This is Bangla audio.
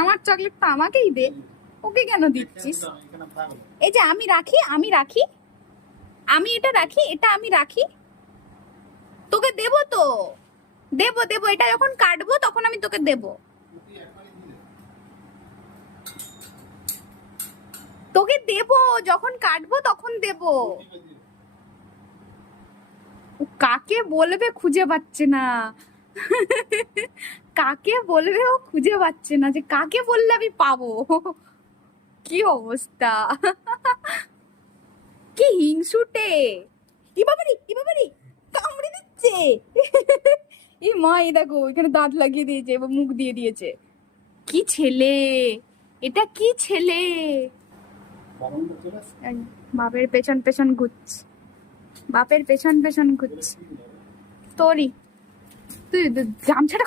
আমার চকলেট তো আমাকেই দে, ওকে কেন দিচ্ছিস? এই যে আমি রাখি, আমি এটা রাখি, এটা আমি রাখি, তোকে দেবো তো, দেবো দেবো, এটা যখন কাটবো তখন আমি তোকে দেবো, তোকে দেবো যখন কাটবো তখন দেবো। কাকে বলবে খুঁজে পাচ্ছে না, কাকে বলবে ও খুঁজে পাচ্ছে না, যে কাকে বললে আমি পাবো। কি অবস্থা, কি হিংসুটে, ইবাবারি কামড়ে দিচ্ছে। এই মা, এই দেখো এখানে দাঁত লাগিয়ে দিয়েছে এবং মুখ দিয়ে দিয়েছে। কি ছেলে এটা, কি ছেলে! বাপের পেছন পেছন ঘুরছে, বাপের পেছন পেছন ঘুরছে। তোরই, তুই গামছাটা